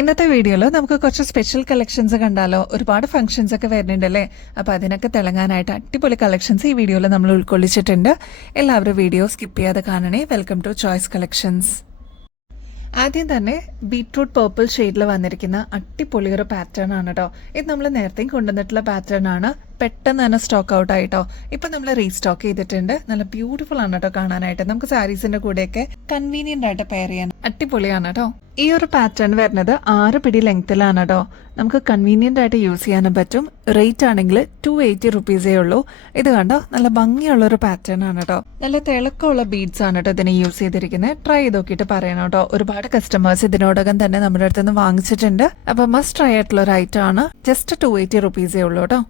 ഇന്നത്തെ വീഡിയോയിൽ നമുക്ക് കുറച്ച് സ്പെഷ്യൽ കളക്ഷൻസ് കണ്ടാലോ. ഒരുപാട് ഫംഗ്ഷൻസ് ഒക്കെ വരുന്നുണ്ടല്ലേ. അപ്പോൾ അതിനൊക്കെ തിളങ്ങാനായിട്ട് അടിപൊളി കളക്ഷൻസ് ഈ വീഡിയോയിൽ നമ്മൾ ഉൾക്കൊള്ളിച്ചിട്ടുണ്ട്. എല്ലാവരും വീഡിയോ സ്കിപ്പ് ചെയ്യാതെ കാണണേ. Welcome to Choice collections. ആദ്യം തന്നെ ബീട്രൂട്ട് പേർപ്പിൾ ഷെയ്ഡിൽ വന്നിരിക്കുന്ന അടിപൊളി ഒരു പാറ്റേൺ ആണ് കേട്ടോ. ഇത് നമ്മൾ നേരത്തെയും കൊണ്ടുവന്നിട്ടുള്ള പാറ്റേൺ ആണ്. പെട്ടെന്ന് തന്നെ സ്റ്റോക്ക് ഔട്ട് ആയിട്ടോ. ഇപ്പൊ നമ്മൾ റീസ്റ്റോക്ക് ചെയ്തിട്ടുണ്ട്. നല്ല ബ്യൂട്ടിഫുൾ ആണ് കേട്ടോ കാണാനായിട്ട്. നമുക്ക് സാരീസിന്റെ കൂടെയൊക്കെ കൺവീനിയന്റ് ആയിട്ട് പെയർ ചെയ്യാൻ അടിപൊളിയാണ് കേട്ടോ. ഈ ഒരു പാറ്റേൺ വരുന്നത് 6 പിടി ലെങ്ത്തിലാണ് കേട്ടോ. നമുക്ക് കൺവീനിയന്റ് ആയിട്ട് യൂസ് ചെയ്യാനും പറ്റും. റേറ്റ് ആണെങ്കിൽ 280 റുപ്പീസേ ഉള്ളൂ. ഇത് കണ്ടോ, നല്ല ഭംഗിയുള്ള ഒരു പാറ്റേൺ ആണ് കേട്ടോ. നല്ല തിളക്കമുള്ള ബീഡ്സ് ആണ് കേട്ടോ ഇതിന് യൂസ് ചെയ്തിരിക്കുന്നത്. ട്രൈ ചെയ്ത് നോക്കിയിട്ട് പറയണം കേട്ടോ. ഒരുപാട് കസ്റ്റമേഴ്സ് ഇതിനോടകം തന്നെ നമ്മുടെ അടുത്ത് നിന്ന് വാങ്ങിച്ചിട്ടുണ്ട്. അപ്പൊ മസ്റ്റ് ട്രൈ ആയിട്ടുള്ള ഒരു ഐറ്റം ആണ്. ജസ്റ്റ് 280 റുപ്പീസേ ഉള്ളൂ കേട്ടോ.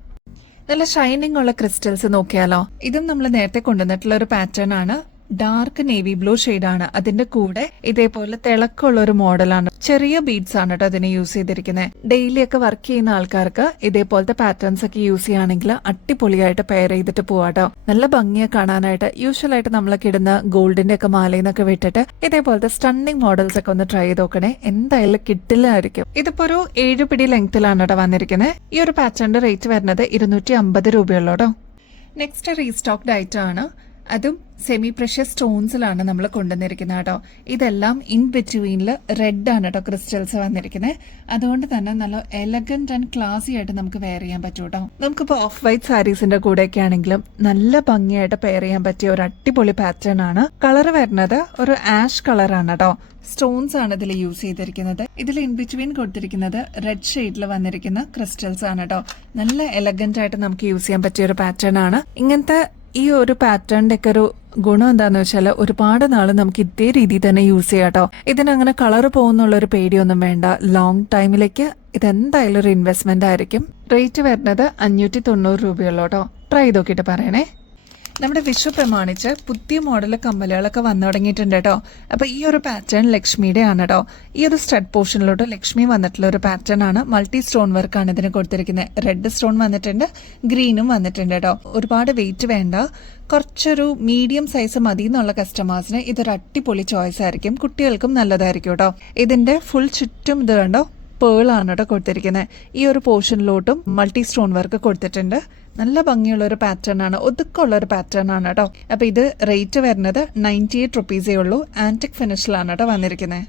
നല്ല ഷൈനിങ് ഉള്ള ക്രിസ്റ്റൽസ് നോക്കിയാലോ. ഇതും നമ്മൾ നേരത്തെ കൊണ്ടുവന്നിട്ടുള്ള ഒരു പാറ്റേൺ ആണ്. ഡാർക്ക് നേവി ബ്ലൂ ആണ്. അതിന്റെ കൂടെ ഇതേപോലെ തിളക്കമുള്ള ഒരു മോഡലാണ്. ചെറിയ ബീഡ്സ് ആണ് കേട്ടോ അതിന് യൂസ് ചെയ്തിരിക്കുന്നത്. ഡെയിലി ഒക്കെ വർക്ക് ചെയ്യുന്ന ആൾക്കാർക്ക് ഇതേപോലത്തെ പാറ്റേൺസ് ഒക്കെ യൂസ് ചെയ്യുകയാണെങ്കിൽ അടിപൊളിയായിട്ട് പെയർ ചെയ്തിട്ട് പോവാട്ടോ. നല്ല ഭംഗിയെ കാണാനായിട്ട്. യൂഷ്വൽ ആയിട്ട് നമ്മളൊക്കെ ഇടുന്ന ഗോൾഡിന്റെ ഒക്കെ മാലയിന്നൊക്കെ വിട്ടിട്ട് ഇതേപോലത്തെ സ്റ്റണ്ണിങ് മോഡൽസ് ഒക്കെ ഒന്ന് ട്രൈ ചെയ്ത് നോക്കണേ. എന്തായാലും കിട്ടില്ലായിരിക്കും. ഇതിപ്പോ ഒരു 7 പിടി ലെങ്ത്തിലാണ് കേട്ടോ വന്നിരിക്കുന്നത്. ഈ ഒരു പാറ്റേണിന്റെ റേറ്റ് വരുന്നത് 250 രൂപയുള്ളൂ കേട്ടോ. നെക്സ്റ്റ് റീസ്റ്റോക്ഡ് ഐറ്റം ആണ്. അതും സെമി പ്രഷ്യസ് സ്റ്റോൺസിലാണ് നമ്മൾ കൊണ്ടുവന്നിരിക്കുന്നത് കേട്ടോ. ഇതെല്ലാം ഇൻ ബിറ്റ്വീനിൽ റെഡ് ആണ് കേട്ടോ ക്രിസ്റ്റൽസ് വന്നിരിക്കുന്നത്. അതുകൊണ്ട് തന്നെ നല്ല എലഗന്റ് ആൻഡ് ക്ലാസി ആയിട്ട് നമുക്ക് വെയർ ചെയ്യാൻ പറ്റും കേട്ടോ. നമുക്കിപ്പോൾ ഓഫ് വൈറ്റ് സാരീസിന്റെ കൂടെയൊക്കെ ആണെങ്കിലും നല്ല ഭംഗിയായിട്ട് പെയർ ചെയ്യാൻ പറ്റിയ ഒരു അടിപൊളി പാറ്റേൺ ആണ്. കളർ വരുന്നത് ഒരു ആഷ് കളറാണ് കേട്ടോ. സ്റ്റോൺസ് ആണ് ഇതിൽ യൂസ് ചെയ്തിരിക്കുന്നത്. ഇതിൽ ഇൻ ബിറ്റ്വീൻ കൊടുത്തിരിക്കുന്നത് റെഡ് ഷെയ്ഡിൽ വന്നിരിക്കുന്ന ക്രിസ്റ്റൽസ് ആണ് കേട്ടോ. നല്ല എലഗന്റ് ആയിട്ട് നമുക്ക് യൂസ് ചെയ്യാൻ പറ്റിയ ഒരു പാറ്റേൺ ആണ്. ഇങ്ങനത്തെ ഈ ഒരു പാറ്റേണിന്റെ ഒക്കെ ഒരു ഗുണം എന്താന്ന് വെച്ചാൽ ഒരുപാട് നാള് നമുക്ക് ഇതേ രീതിയിൽ തന്നെ യൂസ് ചെയ്യാം കേട്ടോ. ഇതിനങ്ങനെ കളർ പോകുന്നുള്ള ഒരു പേടിയൊന്നും വേണ്ട. ലോങ് ടൈമിലേക്ക് ഇതെന്തായാലും ഒരു ഇൻവെസ്റ്റ്മെന്റ് ആയിരിക്കും. റേറ്റ് വരുന്നത് 590 രൂപയുള്ളൂ കേട്ടോ. ട്രൈ ചെയ്ത് നോക്കിയിട്ട് പറയണേ. നമ്മുടെ വിഷു പ്രമാണിച്ച് പുതിയ മോഡൽ കമ്മലുകളൊക്കെ വന്നു തുടങ്ങിയിട്ടുണ്ട് കേട്ടോ. അപ്പൊ ഈ ഒരു പാറ്റേൺ ലക്ഷ്മിയുടെ ആണ് കേട്ടോ. ഈ ഒരു സ്റ്റഡ് പോർഷനിലോട്ട് ലക്ഷ്മി വന്നിട്ടുള്ള ഒരു പാറ്റേൺ ആണ്. മൾട്ടി സ്റ്റോൺ വർക്ക് ആണ് ഇതിന് കൊടുത്തിരിക്കുന്നത്. റെഡ് സ്റ്റോൺ വന്നിട്ടുണ്ട്, ഗ്രീനും വന്നിട്ടുണ്ട് കേട്ടോ. ഒരുപാട് വെയിറ്റ് വേണ്ട, കുറച്ചൊരു മീഡിയം സൈസ് മതി എന്നുള്ള കസ്റ്റമേഴ്സിന് ഇതൊരു അടിപൊളി ചോയ്സ് ആയിരിക്കും. കുട്ടികൾക്കും നല്ലതായിരിക്കും കേട്ടോ. ഇതിന്റെ ഫുൾ ചുറ്റും ഇത് കണ്ടോ പേളാണ് കേട്ടോ കൊടുത്തിരിക്കുന്നത്. ഈ ഒരു പോർഷനിലോട്ടും മൾട്ടി സ്റ്റോൺ വർക്ക് കൊടുത്തിട്ടുണ്ട്. നല്ല ഭംഗിയുള്ള ഒരു പാറ്റേൺ ആണ്. ഒതുക്കമുള്ള ഒരു പാറ്റേൺ ആണ് കേട്ടോ. അപ്പൊ ഇത് റേറ്റ് വരുന്നത് 98 റുപ്പീസേ ഉള്ളൂ. ആന്റിക് ഫിനിഷിലാണ് കേട്ടോ വന്നിരിക്കുന്നത്.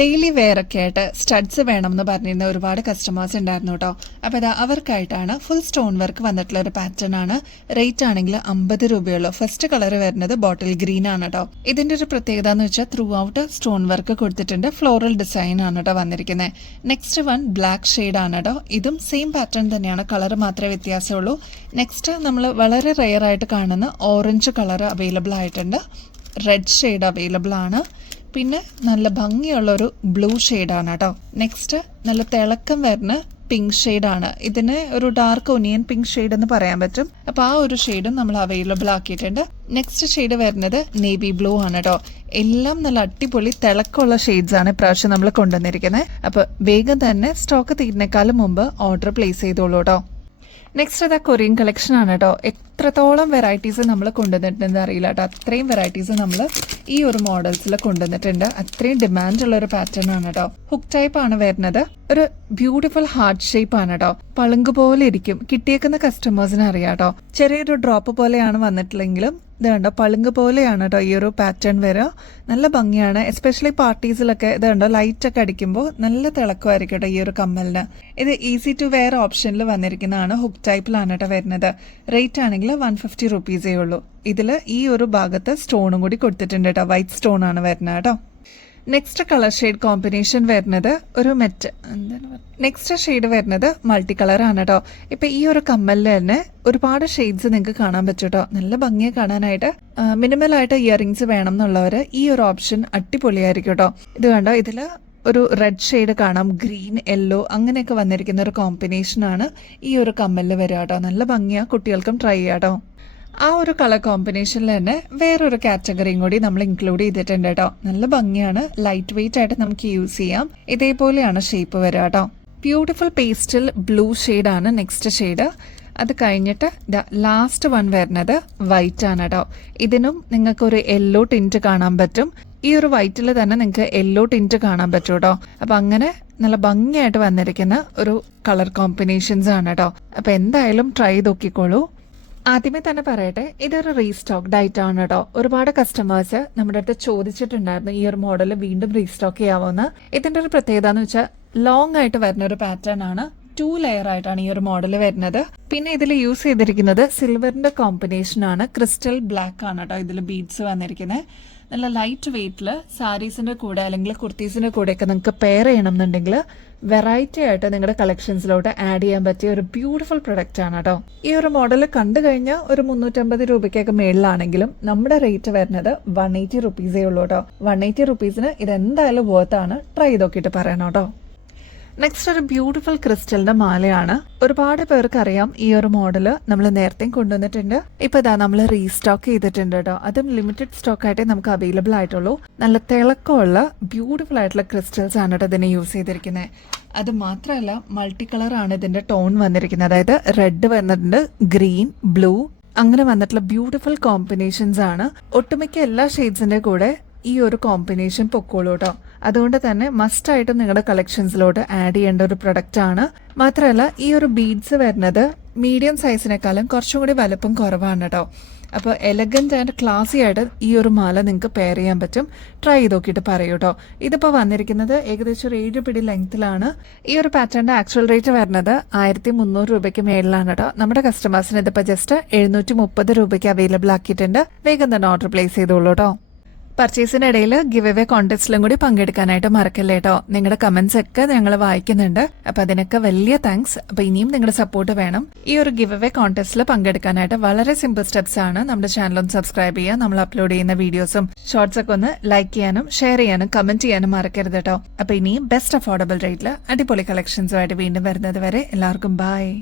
ഡെയിലി വെയർ ഒക്കെ ആയിട്ട് സ്റ്റഡ്സ് വേണം എന്ന് പറഞ്ഞിരുന്ന ഒരുപാട് കസ്റ്റമേഴ്സ് ഉണ്ടായിരുന്നു കേട്ടോ. അപ്പൊ ഇത് അവർക്കായിട്ടാണ്. ഫുൾ സ്റ്റോൺ വർക്ക് വന്നിട്ടുള്ള ഒരു പാറ്റേൺ ആണ്. റേറ്റ് ആണെങ്കിൽ 50 രൂപയുള്ളൂ. ഫസ്റ്റ് കളർ വരുന്നത് ബോട്ടിൽ ഗ്രീൻ ആണ് കേട്ടോ. ഇതിന്റെ ഒരു പ്രത്യേകത എന്ന് വെച്ചാൽ ത്രൂ ഔട്ട് സ്റ്റോൺ വർക്ക് കൊടുത്തിട്ടുണ്ട്. ഫ്ലോറൽ ഡിസൈൻ ആണ് കേട്ടോ വന്നിരിക്കുന്നത്. നെക്സ്റ്റ് വൺ ബ്ലാക്ക് ഷെയ്ഡ് ആണ് കേട്ടോ. ഇതും സെയിം പാറ്റേൺ തന്നെയാണ്, കളർ മാത്രമേ വ്യത്യാസമുള്ളൂ. നെക്സ്റ്റ് നമ്മൾ വളരെ റെയർ ആയിട്ട് കാണുന്ന ഓറഞ്ച് കളർ അവൈലബിൾ ആയിട്ടുണ്ട്. റെഡ് ഷെയ്ഡ് അവൈലബിൾ ആണ്. പിന്നെ നല്ല ഭംഗിയുള്ളൊരു ബ്ലൂ ഷെയ്ഡാണ് കേട്ടോ. നെക്സ്റ്റ് നല്ല തിളക്കം വരുന്ന പിങ്ക് ഷെയ്ഡാണ്. ഇതിന് ഒരു ഡാർക്ക് ഒനിയൻ പിങ്ക് ഷെയ്ഡ് എന്ന് പറയാൻ പറ്റും. അപ്പൊ ആ ഒരു ഷെയ്ഡും നമ്മൾ അവൈലബിൾ ആക്കിയിട്ടുണ്ട്. നെക്സ്റ്റ് ഷെയ്ഡ് വരുന്നത് നേവി ബ്ലൂ ആണ് കേട്ടോ. എല്ലാം നല്ല അടിപൊളി തിളക്കമുള്ള ഷെയ്ഡ്സ് ആണ് ഇപ്രാവശ്യം നമ്മൾ കൊണ്ടുവന്നിരിക്കുന്നത്. അപ്പൊ വേഗം തന്നെ സ്റ്റോക്ക് തീരുന്നേക്കാളും മുമ്പ് ഓർഡർ പ്ലേസ് ചെയ്തോളൂ കേട്ടോ. നെക്സ്റ്റ് അതാ കൊറിയൻ കളക്ഷൻ ആണ് കേട്ടോ. എത്രത്തോളം വെറൈറ്റീസ് നമ്മൾ കൊണ്ടുവന്നിട്ടുണ്ടെന്ന് അറിയില്ല കേട്ടോ. അത്രയും വെറൈറ്റീസ് നമ്മൾ ഈ ഒരു മോഡൽസിൽ കൊണ്ടുവന്നിട്ടുണ്ട്. അത്രയും ഡിമാൻഡ് ഉള്ള ഒരു പാറ്റേൺ ആണ് കേട്ടോ. ഹുക്ക് ടൈപ്പ് ആണ് വരുന്നത്. ഒരു ബ്യൂട്ടിഫുൾ ഹാർട്ട് ഷേപ്പ് ആണ് കേട്ടോ. പളുങ്ക് പോലെ ഇരിക്കും. കിട്ടിയേക്കുന്ന കസ്റ്റമേഴ്സിന് അറിയാം കേട്ടോ. ചെറിയൊരു ഡ്രോപ്പ് പോലെയാണ് വന്നിട്ടില്ലെങ്കിലും ഇത് കണ്ടോ പളുങ്ക് പോലെയാണ് കേട്ടോ ഈ ഒരു പാറ്റേൺ വരിക. നല്ല ഭംഗിയാണ്. എസ്പെഷ്യലി പാർട്ടീസിലൊക്കെ ഇത് കണ്ടോ ലൈറ്റ് ഒക്കെ അടിക്കുമ്പോൾ നല്ല തിളക്കമായിരിക്കും കേട്ടോ ഈ ഒരു കമ്മലിന്. ഇത് ഈസി ടു വെയർ ഓപ്ഷനിൽ വന്നിരിക്കുന്നതാണ്. ഹുക്ക് ടൈപ്പിലാണ് കേട്ടോ വരുന്നത്. റേറ്റ് ആണെങ്കിൽ 150 റുപ്പീസേ ഉള്ളൂ. ഇതിൽ ഈ ഒരു ഭാഗത്ത് സ്റ്റോണും കൂടി കൊടുത്തിട്ടുണ്ട് കേട്ടോ. വൈറ്റ് സ്റ്റോൺ ആണ് വരുന്നത് കേട്ടോ. നെക്സ്റ്റ് കളർ ഷെയ്ഡ് കോമ്പിനേഷൻ വരുന്നത് ഒരു നെക്സ്റ്റ് ഷെയ്ഡ് വരുന്നത് മൾട്ടി കളർ ആണ് കേട്ടോ. ഇപ്പൊ ഈ ഒരു കമ്മലിൽ തന്നെ ഒരുപാട് ഷെയ്ഡ്സ് നിങ്ങൾക്ക് കാണാൻ പറ്റും കേട്ടോ. നല്ല ഭംഗിയെ കാണാനായിട്ട് മിനിമൽ ആയിട്ട് ഇയറിംഗ്സ് വേണം എന്നുള്ളവര് ഈ ഒരു ഓപ്ഷൻ അടിപൊളിയായിരിക്കും കേട്ടോ. ഇത് കണ്ടോ, ഇതില് ഒരു റെഡ് ഷെയ്ഡ് കാണാം, ഗ്രീൻ, യെല്ലോ അങ്ങനെയൊക്കെ വന്നിരിക്കുന്ന ഒരു കോമ്പിനേഷൻ ആണ് ഈ ഒരു കമ്മലിൽ വരിക കേട്ടോ. നല്ല ഭംഗിയാ, കുട്ടികൾക്കും ട്രൈ ചെയ്യാം കേട്ടോ. ആ ഒരു കളർ കോമ്പിനേഷനിൽ തന്നെ വേറൊരു കാറ്റഗറിയും കൂടി നമ്മൾ ഇൻക്ലൂഡ് ചെയ്തിട്ടുണ്ട് കേട്ടോ. നല്ല ഭംഗിയാണ്. ലൈറ്റ് വെയിറ്റ് ആയിട്ട് നമുക്ക് യൂസ് ചെയ്യാം. ഇതേപോലെയാണ് ഷേപ്പ് വരിക കേട്ടോ. ബ്യൂട്ടിഫുൾ പേസ്റ്റൽ ബ്ലൂ ഷെയ്ഡാണ് നെക്സ്റ്റ് ഷെയ്ഡ്. അത് കഴിഞ്ഞിട്ട് ലാസ്റ്റ് വൺ വരുന്നത് വൈറ്റ് ആണ് കേട്ടോ. ഇതിനും നിങ്ങൾക്ക് ഒരു യെല്ലോ ടിന്റ് കാണാൻ പറ്റും. ഈ ഒരു വൈറ്റിൽ തന്നെ നിങ്ങൾക്ക് യെല്ലോ ടിൻറ്റ് കാണാൻ പറ്റും കേട്ടോ. അപ്പൊ അങ്ങനെ നല്ല ഭംഗിയായിട്ട് വന്നിരിക്കുന്ന ഒരു കളർ കോമ്പിനേഷൻസ് ആണ് കേട്ടോ. അപ്പൊ എന്തായാലും ട്രൈ നോക്കിക്കോളൂ. ആദ്യമേ തന്നെ പറയട്ടെ, ഇതൊരു റീസ്റ്റോക്ഡ് ആയിട്ടാണ് കേട്ടോ. ഒരുപാട് കസ്റ്റമേഴ്സ് നമ്മുടെ അടുത്ത് ചോദിച്ചിട്ടുണ്ടായിരുന്നു ഈ ഒരു മോഡൽ വീണ്ടും റീസ്റ്റോക്ക് ചെയ്യാവുന്ന. ഇതിന്റെ ഒരു പ്രത്യേകത എന്ന് വെച്ചാൽ ലോങ് ആയിട്ട് വരുന്ന ഒരു പാറ്റേൺ ആണ്. 2 ലെയർ ആയിട്ടാണ് ഈ ഒരു മോഡൽ വരുന്നത്. പിന്നെ ഇതിൽ യൂസ് ചെയ്തിരിക്കുന്നത് സിൽവറിന്റെ കോമ്പിനേഷൻ ആണ്. ക്രിസ്റ്റൽ ബ്ലാക്ക് ആണ് കേട്ടോ ഇതിൽ ബീഡ്സ് വന്നിരിക്കുന്നത്. നല്ല ലൈറ്റ് വെയിറ്റിൽ സാരീസിന്റെ കൂടെ അല്ലെങ്കിൽ കുർത്തീസിന്റെ കൂടെയൊക്കെ നിങ്ങൾക്ക് പെയർ ചെയ്യണമെന്നുണ്ടെങ്കിൽ വെറൈറ്റി ആയിട്ട് നിങ്ങളുടെ കളക്ഷൻസിലോട്ട് ആഡ് ചെയ്യാൻ പറ്റിയ ഒരു ബ്യൂട്ടിഫുൾ പ്രൊഡക്റ്റ് ആണ് കേട്ടോ. ഈ ഒരു മോഡൽ കണ്ടു കഴിഞ്ഞാൽ ഒരു 350 രൂപയ്ക്കൊക്കെ മേളിലാണെങ്കിലും നമ്മുടെ റേറ്റ് വരുന്നത് 180 റുപ്പീസേ ഉള്ളൂ കേട്ടോ. 180 റുപ്പീസിന് ഇത് എന്തായാലും വർത്ത് ആണ്. ട്രൈ ചെയ്ത് നോക്കിയിട്ട് പറയണം കേട്ടോ. നെക്സ്റ്റ് ഒരു ബ്യൂട്ടിഫുൾ ക്രിസ്റ്റലിന്റെ മാലയാണ്. ഒരുപാട് പേർക്ക് അറിയാം ഈ ഒരു മോഡല് നമ്മൾ നേരത്തെയും കൊണ്ടുവന്നിട്ടുണ്ട്. ഇപ്പൊ ഇതാ നമ്മൾ റീസ്റ്റോക്ക് ചെയ്തിട്ടുണ്ട് കേട്ടോ. അതും ലിമിറ്റഡ് സ്റ്റോക്ക് ആയിട്ടേ നമുക്ക് അവൈലബിൾ ആയിട്ടുള്ളൂ. നല്ല തിളക്കമുള്ള ബ്യൂട്ടിഫുൾ ആയിട്ടുള്ള ക്രിസ്റ്റൽസ് ആണ് കേട്ടോ ഇതിനെ യൂസ് ചെയ്തിരിക്കുന്നത്. അത് മാത്രമല്ല മൾട്ടി കളർ ആണ് ഇതിന്റെ ടോൺ വന്നിരിക്കുന്നത്. അതായത് റെഡ് വന്നിട്ടുണ്ട്, ഗ്രീൻ, ബ്ലൂ, അങ്ങനെ വന്നിട്ടുള്ള ബ്യൂട്ടിഫുൾ കോമ്പിനേഷൻസ് ആണ്. ഒട്ടുമിക്ക എല്ലാ ഷെയ്ഡ്സിന്റെ കൂടെ ഈ ഒരു കോമ്പിനേഷൻ പൊക്കോളൂ കേട്ടോ. അതുകൊണ്ട് തന്നെ മസ്റ്റ് ആയിട്ടും നിങ്ങളുടെ കളക്ഷൻസിലോട്ട് ആഡ് ചെയ്യേണ്ട ഒരു പ്രൊഡക്റ്റ് ആണ്. മാത്രമല്ല ഈ ഒരു ബീഡ്സ് വരുന്നത് മീഡിയം സൈസിനേക്കാളും കുറച്ചും കൂടി വലുപ്പം കുറവാണ് കേട്ടോ. അപ്പോൾ എലഗന്റ് ആൻഡ് ക്ലാസി ആയിട്ട് ഈ ഒരു മാല നിങ്ങൾക്ക് പെയർ ചെയ്യാൻ പറ്റും. ട്രൈ ചെയ്ത് നോക്കിയിട്ട് പറയൂ കേട്ടോ. ഇതിപ്പോൾ വന്നിരിക്കുന്നത് ഏകദേശം ഒരു 7 പിടി ലെങ്ത്തിലാണ്. ഈ ഒരു പാറ്റേണിന്റെ ആക്ച്വൽ റേറ്റ് വരുന്നത് 1300 രൂപയ്ക്ക് മേളിലാണ് കേട്ടോ. നമ്മുടെ കസ്റ്റമേഴ്സിന് ഇതിപ്പോൾ ജസ്റ്റ് 730 രൂപയ്ക്ക് അവൈലബിൾ ആക്കിയിട്ടുണ്ട്. വേഗം തന്നെ ഓർഡർ പ്ലേസ് ചെയ്തോളൂ കേട്ടോ. പർച്ചേസിനിടയിൽ ഗിവ് അവേ കോൺടെസ്റ്റിലും കൂടി പങ്കെടുക്കാനായിട്ട് മറക്കല്ലേ കേട്ടോ. നിങ്ങളുടെ കമന്റ്സ് ഒക്കെ ഞങ്ങൾ വായിക്കുന്നുണ്ട്. അപ്പൊ അതിനൊക്കെ വലിയ താങ്ക്സ്. അപ്പൊ ഇനിയും നിങ്ങളുടെ സപ്പോർട്ട് വേണം. ഈ ഒരു ഗിവ് അവേ കോൺടെസ്റ്റിൽ പങ്കെടുക്കാനായിട്ട് വളരെ സിമ്പിൾ സ്റ്റെപ്സ് ആണ്. നമ്മുടെ ചാനൽ ഒന്ന് സബ്സ്ക്രൈബ് ചെയ്യുക. നമ്മൾ അപ്ലോഡ് ചെയ്യുന്ന വീഡിയോസും ഷോർട്സ് ഒക്കെ ഒന്ന് ലൈക്ക് ചെയ്യാനും ഷെയർ ചെയ്യാനും കമന്റ് ചെയ്യാനും മറക്കരുത് കേട്ടോ. അപ്പൊ ഇനിയും ബെസ്റ്റ് അഫോർഡബിൾ റേറ്റിൽ അടിപൊളി കളക്ഷൻസുമായിട്ട് വീണ്ടും വരുന്നത് വരെ എല്ലാവർക്കും ബൈ.